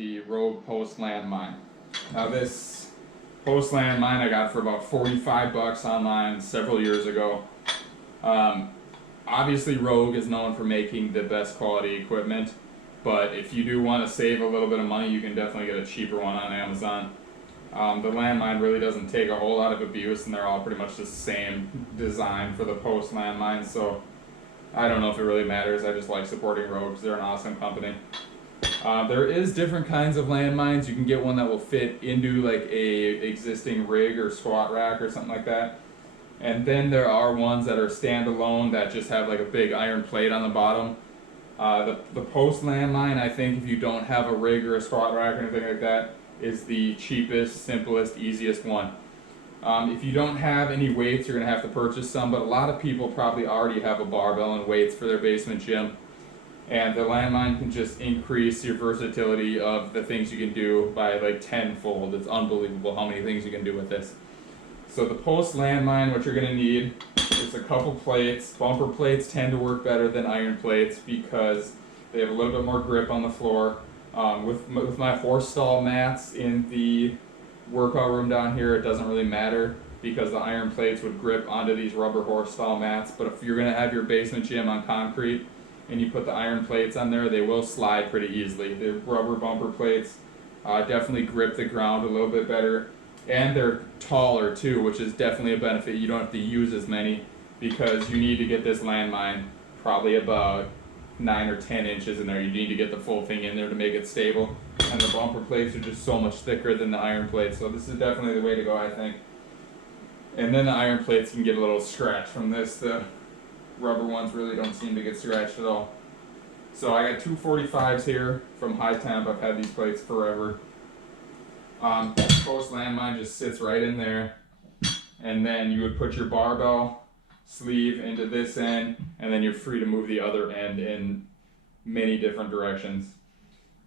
the Rogue Post Landmine. Now this Post Landmine I got for about 45 bucks online several years ago. Obviously Rogue is known for making the best quality equipment, but if you do want to save a little bit of money, you can definitely get a cheaper one on Amazon. The Landmine really doesn't take a whole lot of abuse, and they're all pretty much the same design for the Post Landmine, so I don't know if it really matters. I just like supporting Rogue because they're an awesome company. There is different kinds of landmines. You can get one that will fit into like a existing rig or squat rack or something like that. And then there are ones that are standalone that just have like a big iron plate on the bottom. The Post Landmine, I think if you don't have a rig or a squat rack or anything like that, is the cheapest, simplest, easiest one. If you don't have any weights, you're going to have to purchase some, but a lot of people probably already have a barbell and weights for their basement gym. And the Landmine can just increase your versatility of the things you can do by like tenfold. It's unbelievable how many things you can do with this. So the Post Landmine, what you're going to need is a couple plates. Bumper plates tend to work better than iron plates because they have a little bit more grip on the floor. With my horse stall mats in the workout room down here, it doesn't really matter because the iron plates would grip onto these rubber horse stall mats. But if you're going to have your basement gym on concrete and you put the iron plates on there, they will slide pretty easily. The rubber bumper plates definitely grip the ground a little bit better. And they're taller too, which is definitely a benefit. You don't have to use as many because you need to get this Landmine probably about 9 or 10 inches in there. You need to get the full thing in there to make it stable. And the bumper plates are just so much thicker than the iron plates. So this is definitely the way to go, I think. And then the iron plates can get a little scratched from this. The rubber ones really don't seem to get scratched at all. So I got two 45s here from High Temp. I've had these plates forever. Post Landmine just sits right in there, and then you would put your barbell sleeve into this end, and then you're free to move the other end in many different directions.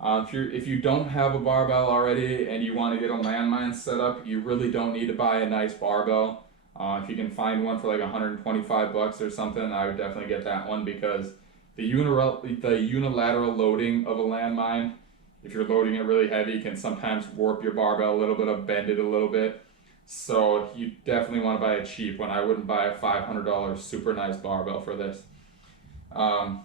If you don't have a barbell already and you want to get a Landmine set up, you really don't need to buy a nice barbell. If you can find one for like 125 bucks or something, I would definitely get that one because the unilateral loading of a Landmine, if you're loading it really heavy, can sometimes warp your barbell a little bit or bend it a little bit. So you definitely want to buy a cheap one. I wouldn't buy a $500 super nice barbell for this. I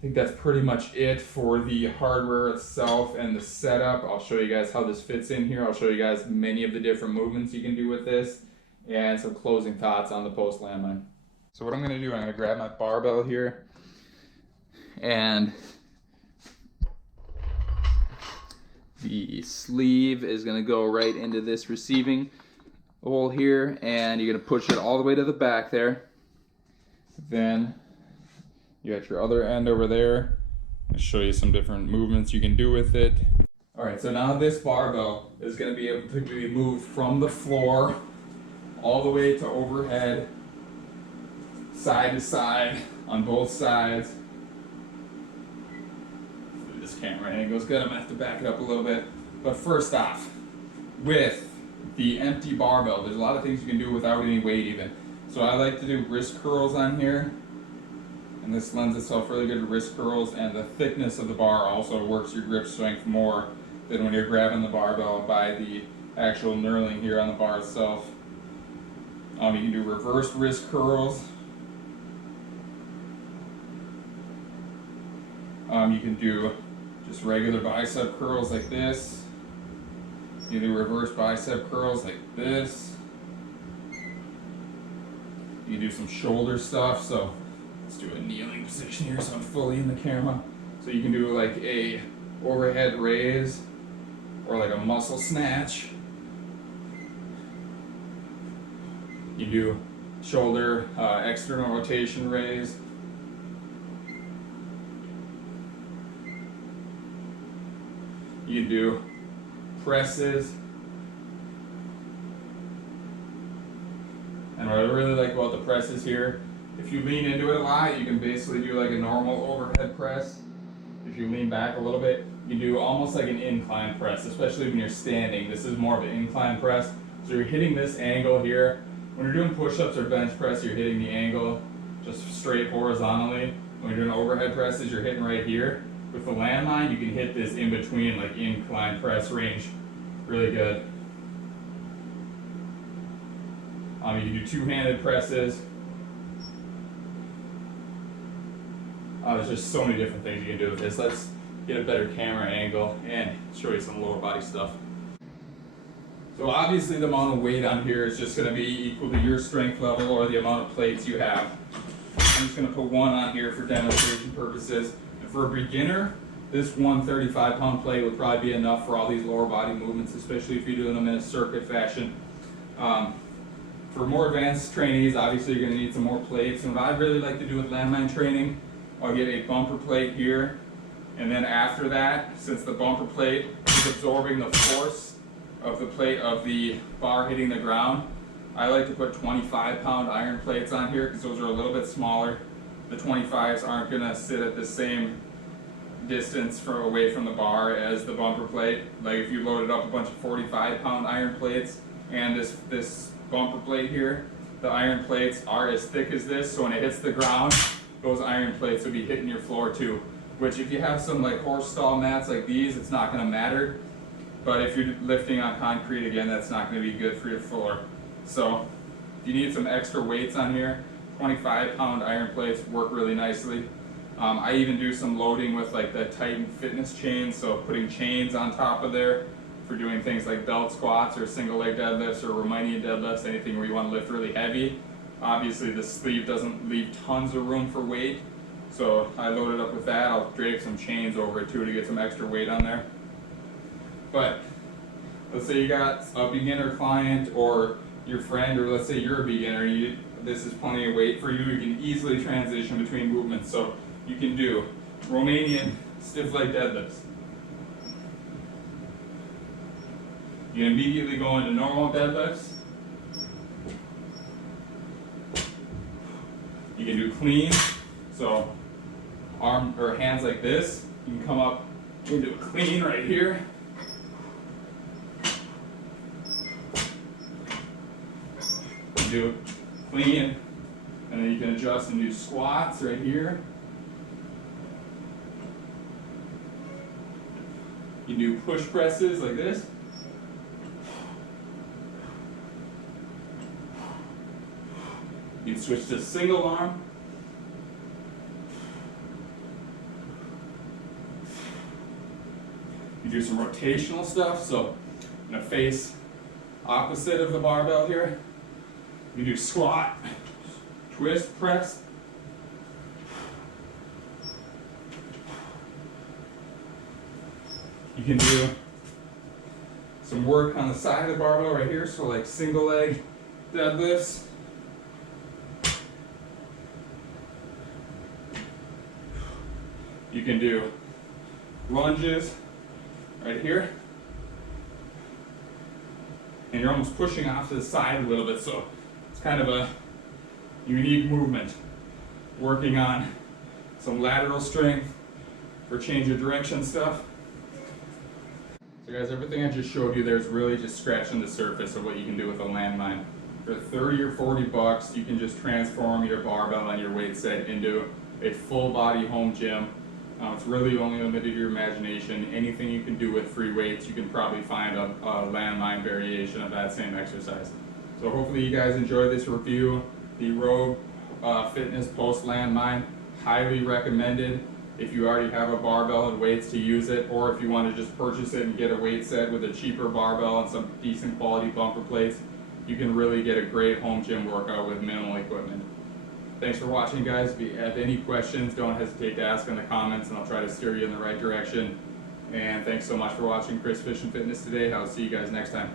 think that's pretty much it for the hardware itself and the setup. I'll show you guys how this fits in here. I'll show you guys many of the different movements you can do with this and some closing thoughts on the Post Landmine. So what I'm going to do, I'm going to grab my barbell here and the sleeve is going to go right into this receiving hole here, and you're going to push it all the way to the back there. Then you got your other end over there. I'll show you some different movements you can do with it. Alright, so now this barbell is going to be able to be moved from the floor all the way to overhead, side to side, on both sides. This camera angle's good. I'm gonna have to back it up a little bit. But first off, with the empty barbell, there's a lot of things you can do without any weight even. So I like to do wrist curls on here, and this lends itself really good to wrist curls, and the thickness of the bar also works your grip strength more than when you're grabbing the barbell by the actual knurling here on the bar itself. You can do reverse wrist curls. You can do just regular bicep curls like this. You do reverse bicep curls like this. You do some shoulder stuff. So let's do a kneeling position here so I'm fully in the camera. So you can do like a overhead raise or like a muscle snatch. You do shoulder external rotation raise. You can do presses. And what I really like about the presses here, if you lean into it a lot, you can basically do like a normal overhead press. If you lean back a little bit, you do almost like an incline press, especially when you're standing. This is more of an incline press. So you're hitting this angle here. When you're doing push-ups or bench press, you're hitting the angle just straight horizontally. When you're doing overhead presses, you're hitting right here. With the Landmine, you can hit this in between, like incline press range, really good. You can do two-handed presses. There's just so many different things you can do with this. Let's get a better camera angle and show you some lower body stuff. So obviously the amount of weight on here is just going to be equal to your strength level or the amount of plates you have. I'm just going to put one on here for demonstration purposes. And for a beginner, this 135-pound plate would probably be enough for all these lower body movements, especially if you're doing them in a circuit fashion. For more advanced trainees, obviously you're going to need some more plates. And what I really like to do with landmine training, I'll get a bumper plate here, and then after that, since the bumper plate is absorbing the force of the plate of the bar hitting the ground, I like to put 25-pound iron plates on here because those are a little bit smaller. The 25s aren't going to sit at the same distance away from the bar as the bumper plate. Like if you loaded up a bunch of 45-pound iron plates and this bumper plate here, the iron plates are as thick as this, so when it hits the ground, those iron plates will be hitting your floor too. Which if you have some like horse stall mats like these, it's not going to matter. But if you're lifting on concrete, again, that's not going to be good for your floor. So if you need some extra weights on here, 25-pound iron plates work really nicely. I even do some loading with like the Titan fitness chains, so putting chains on top of there for doing things like belt squats or single leg deadlifts or Romanian deadlifts, anything where you want to lift really heavy. Obviously the sleeve doesn't leave tons of room for weight, so I load it up with that. I'll drape some chains over it too to get some extra weight on there. But let's say you got a beginner client or your friend, or let's say you're a beginner, this is plenty of weight for you. You can easily transition between movements. So you can do Romanian stiff leg deadlifts. You can immediately go into normal deadlifts. You can do clean, so arm or hands like this. You can come up into a clean right here. You do clean, and then you can adjust and do squats right here. You do push presses like this. You can switch to single arm. You do some rotational stuff, so I'm going to face opposite of the barbell here. You do squat, twist, press. You can do some work on the side of the barbell right here, so like single leg deadlifts. You can do lunges right here. And you're almost pushing off to the side a little bit, so it's kind of a unique movement. Working on some lateral strength for change of direction stuff. So guys, everything I just showed you there is really just scratching the surface of what you can do with a landmine. For 30 or 40 bucks, you can just transform your barbell and your weight set into a full body home gym. It's really only limited to your imagination. Anything you can do with free weights, you can probably find a landmine variation of that same exercise. So hopefully you guys enjoyed this review. The Rogue Fitness Post Landmine, highly recommended if you already have a barbell and weights to use it, or if you want to just purchase it and get a weight set with a cheaper barbell and some decent quality bumper plates. You can really get a great home gym workout with minimal equipment. Thanks for watching, guys. If you have any questions, don't hesitate to ask in the comments and I'll try to steer you in the right direction. And thanks so much for watching Chris Fish and Fitness today. I'll see you guys next time.